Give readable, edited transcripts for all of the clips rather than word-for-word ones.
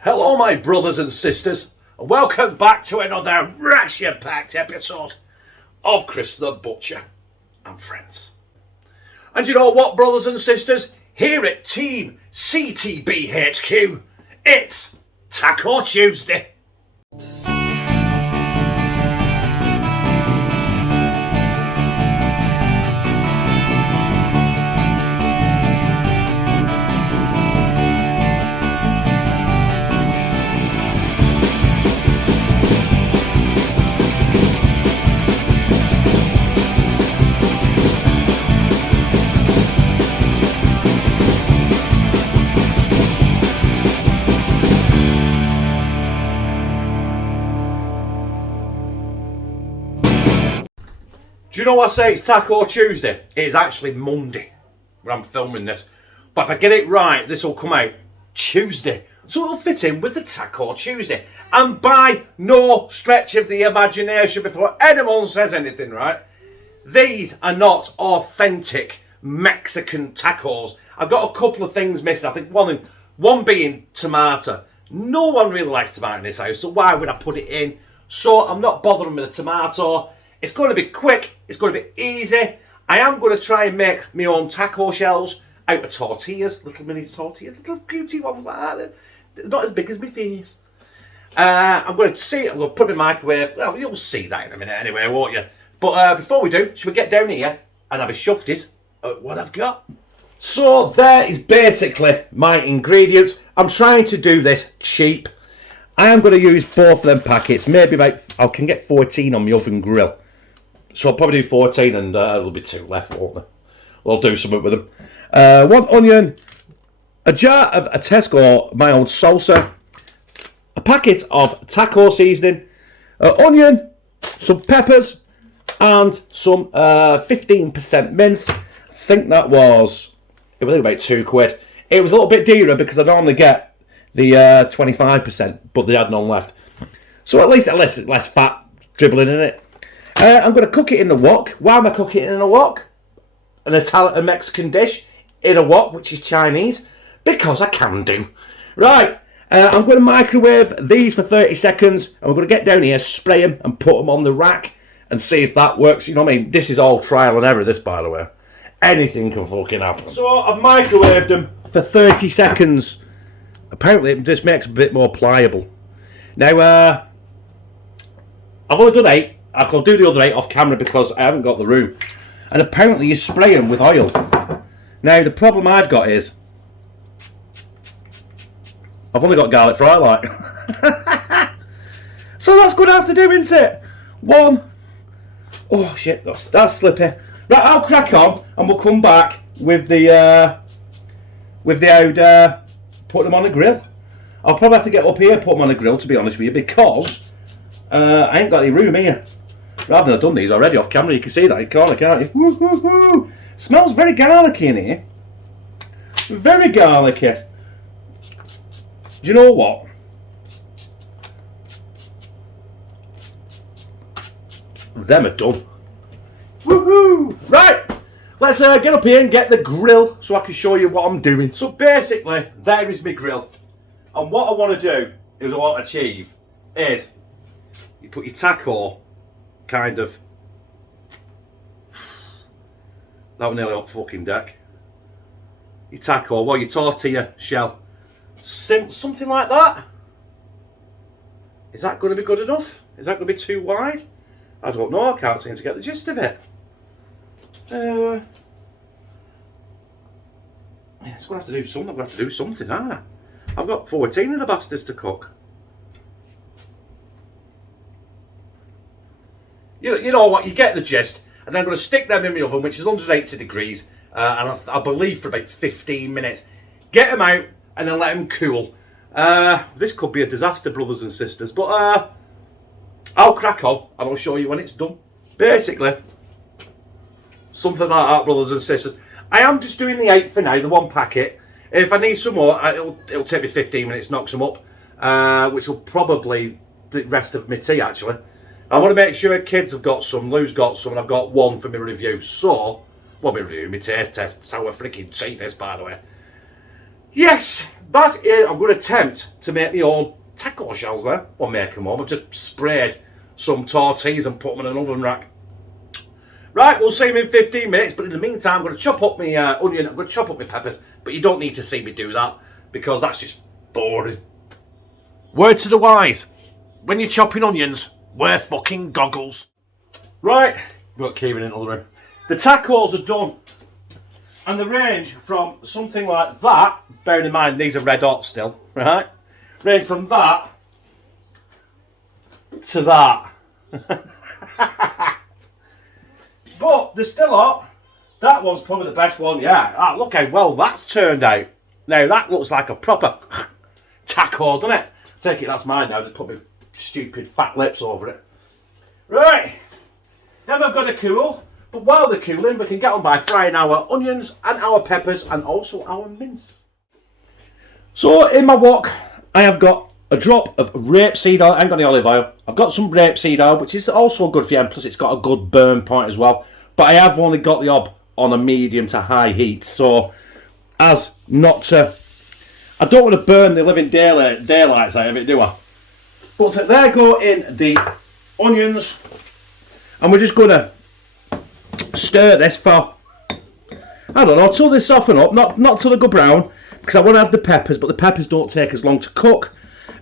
Hello my brothers and sisters, and welcome back to another ration-packed episode of Chris the Butcher and Friends. And you know what, brothers and sisters, here at Team CTBHQ, it's Taco Tuesday. Do you know what I say it's Taco Tuesday? It is actually Monday when I'm filming this. But if I get it right, this will come out Tuesday. So it'll fit in with the Taco Tuesday. And by no stretch of the imagination, before anyone says anything, right? These are not authentic Mexican tacos. I've got a couple of things missing. I think one being tomato. No one really likes tomato in this house, so why would I put it in? So I'm not bothering with the tomato. It's going to be quick, it's going to be easy. I am going to try and make my own taco shells out of tortillas, little mini tortillas, little cutie ones like that. They're not as big as my face. I'm going to put it in my microwave. Well, you'll see that in a minute anyway, won't you? But before we do, should we get down here and have a shufties at what I've got? So there is basically my ingredients. I'm trying to do this cheap. I am going to use both of them packets. Maybe about, I can get 14 on my oven grill. So I'll probably do 14 and there'll be 2 left, won't there? We'll do something with them. 1 onion, a jar of a Tesco my old salsa, a packet of taco seasoning, onion, some peppers, and some 15% mince. I think that was, it was about £2. It was a little bit dearer because I normally get the 25%, but they had none left. So at least less fat dribbling in it. I'm going to cook it in the wok. Why am I cooking it in a wok? A Mexican dish in a wok, which is Chinese, because I can do. Right, I'm going to microwave these for 30 seconds, and we're going to get down here, spray them, and put them on the rack, and see if that works. You know what I mean? This is all trial and error, this, by the way. Anything can fucking happen. So I've microwaved them for 30 seconds. Apparently, it just makes it a bit more pliable. Now, I've only done 8. I'll do the other 8 off camera because I haven't got the room. And apparently you spray them with oil. Now the problem I've got is I've only got garlic fry light. So that's going to have to do, isn't it? 1. Oh shit, that's slippy. Right, I'll crack on and we'll come back with the old put them on a grill. I'll probably have to get up here and put them on a grill, to be honest with you, because I ain't got any room here. Rather than I've done these already off camera, you can see that in corner, can't you? Woo, woo, woo. Smells very garlicky in here. Very garlicky. Do you know what? Them are done. Woohoo! Right, let's get up here and get the grill so I can show you what I'm doing. So basically, there is my grill. And what I want to do, is I want to achieve, is you put your taco kind of, that was nearly up fucking deck. Your taco, well, your tortilla shell, something like that. Is that going to be good enough? Is that going to be too wide? I don't know, I can't seem to get the gist of it. Yeah, it's going to have to do something, I'm going to have to do something, aren't I? I've got 14 of the bastards to cook. You know what, you get the gist. And I'm going to stick them in my oven, which is 180 degrees, and I believe for about 15 minutes. Get them out, and then let them cool. This could be a disaster, brothers and sisters, but I'll crack on, and I'll show you when it's done. Basically, something like that, brothers and sisters. I am just doing the 8 for now, the 1 packet. If I need some more, it'll take me 15 minutes, knock some up, which will probably the rest of my tea, actually. I want to make sure kids have got some, Lou's got some, and I've got 1 for my review. So, well, my review, my taste test, sour freaking tea this, by the way. Yes, that is, I'm going to attempt to make the own taco shells there. Or make them all. I've just sprayed some tortillas and put them in an oven rack. Right, we'll see them in 15 minutes, but in the meantime, I'm going to chop up my onion, I'm going to chop up my peppers, but you don't need to see me do that, because that's just boring. Word to the wise, when you're chopping onions, wear fucking goggles. Right, got Kieran in the other room. The tacos are done, and they range from something like that, bearing in mind these are red hot still, right? Range from that to that. But they're still hot. That one's probably the best one, yeah. Ah, look how well that's turned out. Now that looks like a proper taco, doesn't it? Take it, that's mine now. Just put my stupid fat lips over it. Right. Then we've got to cool. But while they're cooling, we can get on by frying our onions and our peppers and also our mince. So in my wok, I have got a drop of rapeseed oil. I ain't got any olive oil. I've got some rapeseed oil, which is also good for you, and plus it's got a good burn point as well. But I have only got the hob on a medium to high heat, so as not to... I don't want to burn the living daylights out of it, do I? But there go in the onions, and we're just going to stir this for, I don't know, till they soften up, not till they go brown, because I want to add the peppers, but the peppers don't take as long to cook.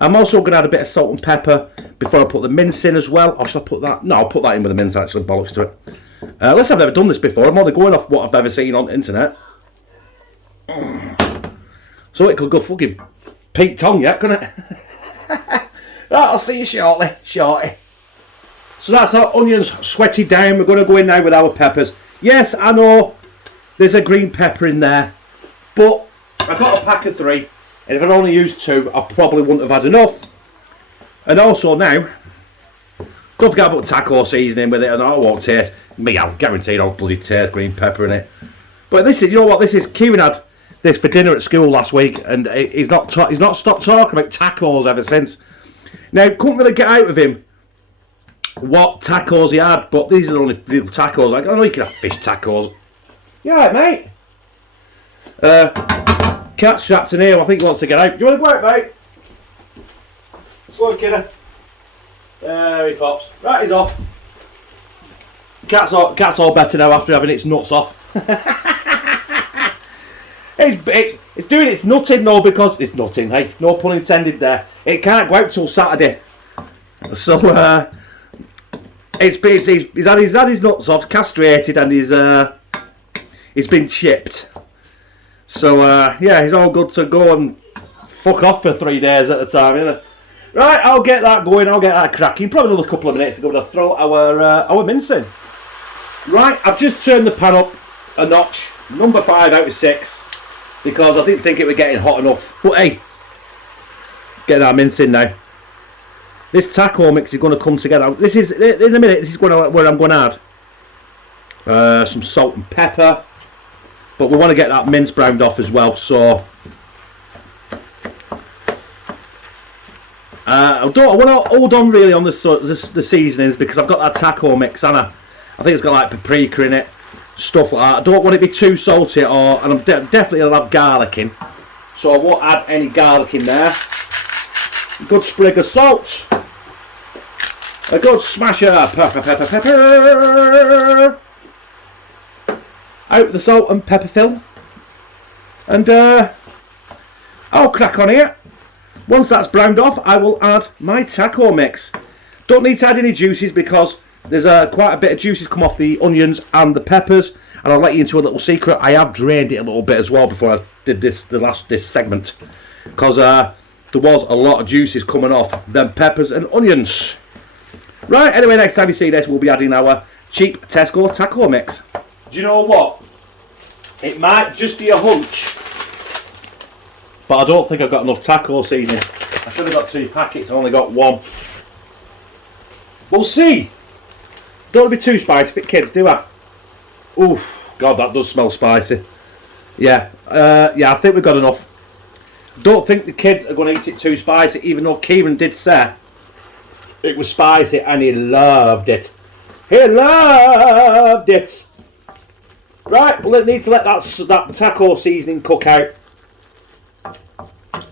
I'm also going to add a bit of salt and pepper before I put the mince in as well. Or should I put that? No, I'll put that in with the mince, actually, bollocks to it. Unless I've never done this before, I'm only going off what I've ever seen on the internet. So it could go fucking Pete Tong yet, couldn't it? Right, I'll see you shortly. So that's our onions sweated down. We're going to go in now with our peppers. Yes, I know there's a green pepper in there, but I got a pack of 3. And if I'd only used 2, I probably wouldn't have had enough. And also now, don't forget about taco seasoning with it, and I won't taste. Me, I'll guarantee I'll bloody taste green pepper in it. But this is, you know what this is? Kieran had this for dinner at school last week, and he's not stopped talking about tacos ever since. Now, couldn't really get out of him what tacos he had, but these are the only real tacos. Like, I know you can have fish tacos. You alright, mate? Cat's trapped in here. I think he wants to get out. Do you want to go out, mate? Go on, kiddo. There he pops. Right, he's off. Cat's all better now after having its nuts off. It's doing its nutting though, because it's nutting. Hey, no pun intended there. It can't go out till Saturday. So he's had his nuts off, castrated, and he's been chipped. So yeah, he's all good to go and fuck off for 3 days at a time, you know. Right, I'll get that going, I'll get that cracking. Probably another couple of minutes to go to throw our mince in. Right, I've just turned the pan up a notch, number 5 out of 6, because I didn't think it was getting hot enough. But hey, get that mince in now. This taco mix is going to come together. This is, in a minute, this is where I'm going to add some salt and pepper. But we want to get that mince browned off as well, so I want to hold on really on the seasonings, because I've got that taco mix, and I think it's got like paprika in it, stuff like that. I don't want it to be too salty, and I'm definitely going to have garlic in, so I won't add any garlic in there. A good sprig of salt, a good smasher pepper. Out the salt and pepper fill, and I'll crack on here. Once that's browned off, I will add my taco mix. Don't need to add any juices, because there's quite a bit of juices come off the onions and the peppers, and I'll let you into a little secret. I have drained it a little bit as well before I did this segment, because there was a lot of juices coming off them peppers and onions. Right, anyway, next time you see this, we'll be adding our cheap Tesco taco mix. Do you know what? It might just be a hunch, but I don't think I've got enough taco seasoning. I should have got 2 packets, I only got 1. We'll see. Don't want to be too spicy for kids, do I? Oof, God, that does smell spicy. Yeah, I think we've got enough. Don't think the kids are going to eat it too spicy, even though Kieran did say it was spicy and he loved it. He loved it. Right, we'll need to let that taco seasoning cook out.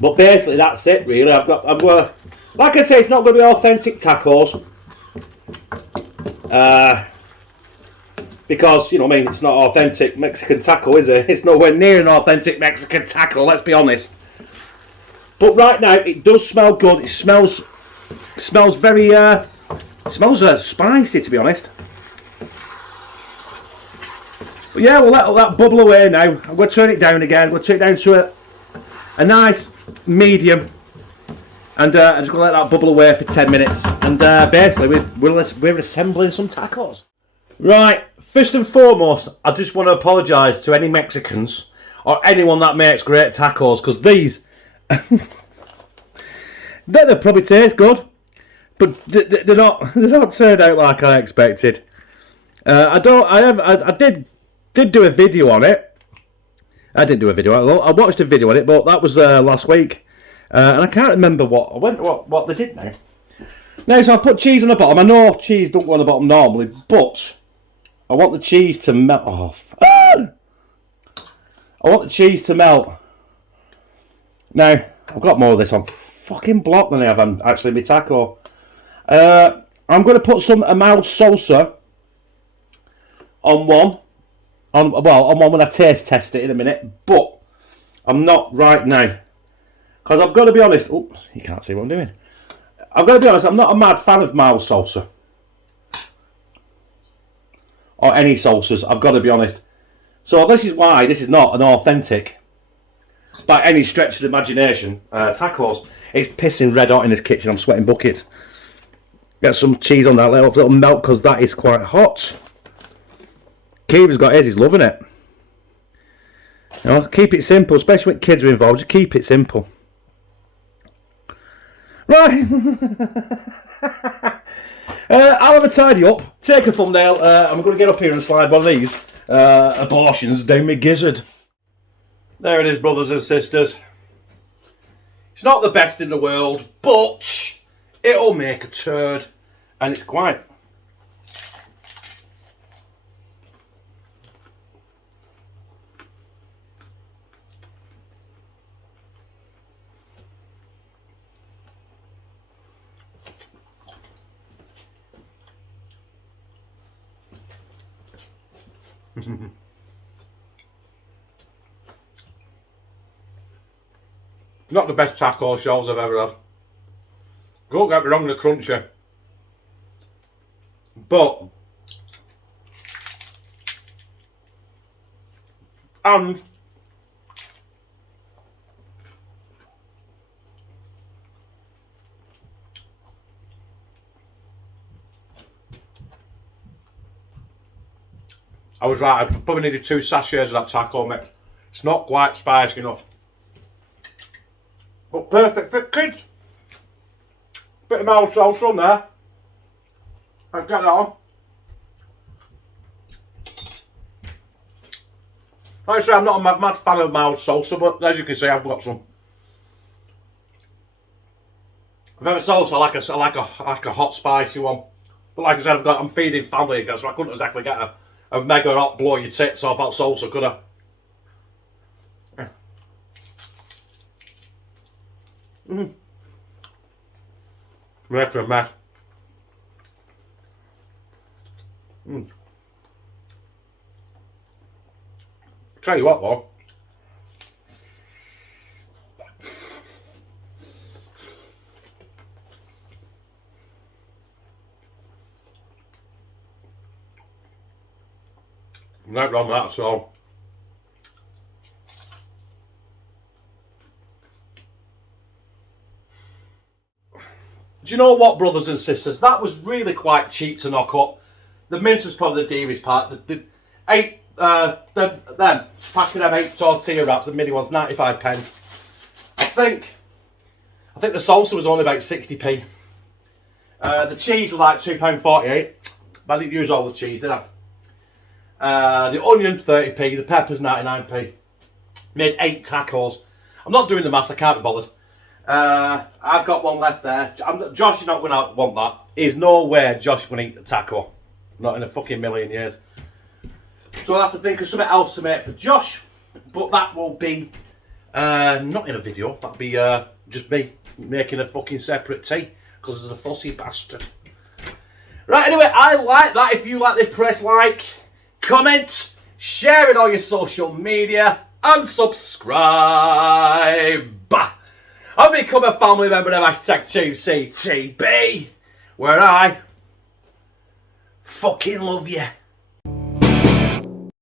But basically, that's it. Really, I'm like I say, it's not going to be authentic tacos. Because, you know what I mean, it's not authentic Mexican taco, is it? It's nowhere near an authentic Mexican taco, let's be honest. But right now, it does smell good. It smells very, smells spicy, to be honest. But yeah, we'll let that bubble away now. I'm going to turn it down again. I'm going to turn it down to a nice medium. And I'm just going to let that bubble away for 10 minutes. And basically, we're assembling some tacos. Right. First and foremost, I just want to apologise to any Mexicans or anyone that makes great tacos, because these they probably taste good, but they're not turned out like I expected. I did do a video on it. I didn't do a video. I watched a video on it, but that was last week, and I can't remember what they did now. Now, so I put cheese on the bottom. I know cheese don't go on the bottom normally, but I want the cheese to melt. Oh, I want the cheese to melt. Now, I've got more of this on fucking block than I have on actually my taco. I'm going to put some mild salsa on one. On one when I taste test it in a minute. But I'm not right now. Because I've got to be honest. Oh, you can't see what I'm doing. I've got to be honest, I'm not a mad fan of mild salsa. Or any salsas, I've got to be honest. So this is why this is not an authentic, by any stretch of the imagination, tacos. It's pissing red hot in this kitchen. I'm sweating buckets. Get some cheese on that, let it little melt, because that is quite hot. Kiva's got his, he's loving it. You know, keep it simple, especially when kids are involved. Just keep it simple. Right. I'll have a tidy up, take a thumbnail, I'm going to get up here and slide one of these abortions down my gizzard. There it is, brothers and sisters. It's not the best in the world, but it'll make a turd, and it's quite. Not the best taco shells I've ever had. Don't get me wrong, they're crunchy. But I was right, I probably needed 2 sachets of that taco mix. It's not quite spicy enough. But perfect for kids. Bit of mild salsa on there. Let's get that on. Like I say, I'm not a mad fan of mild salsa, but as you can see, I've got some. I've ever salsa, I like a hot spicy one. But like I said, I'm feeding family again, so I couldn't exactly get a mega hot blow your tits off that salsa, could I? Make a mess. Tell you what though. Not wrong that, so. Do you know what, brothers and sisters? That was really quite cheap to knock up. The mince was probably the dearest part. The packing them 8 tortilla wraps, the mini ones, 95 pence. I think the salsa was only about 60p. The cheese was like £2.48. But I didn't use all the cheese, did I? The onion 30p, the peppers 99p. Made 8 tacos. I'm not doing the maths, I can't be bothered. I've got one left there. Josh is not going to want that. There's no way Josh is going to eat the taco. Not in a fucking million years. So I'll have to think of something else to make for Josh. But that will be Not in a video. That'd be just me making a fucking separate tea because of the fussy bastard. Right, anyway, I like that. If you like this, press like, comment, share it on your social media, and subscribe. And become a family member of #2CTB, where I fucking love you.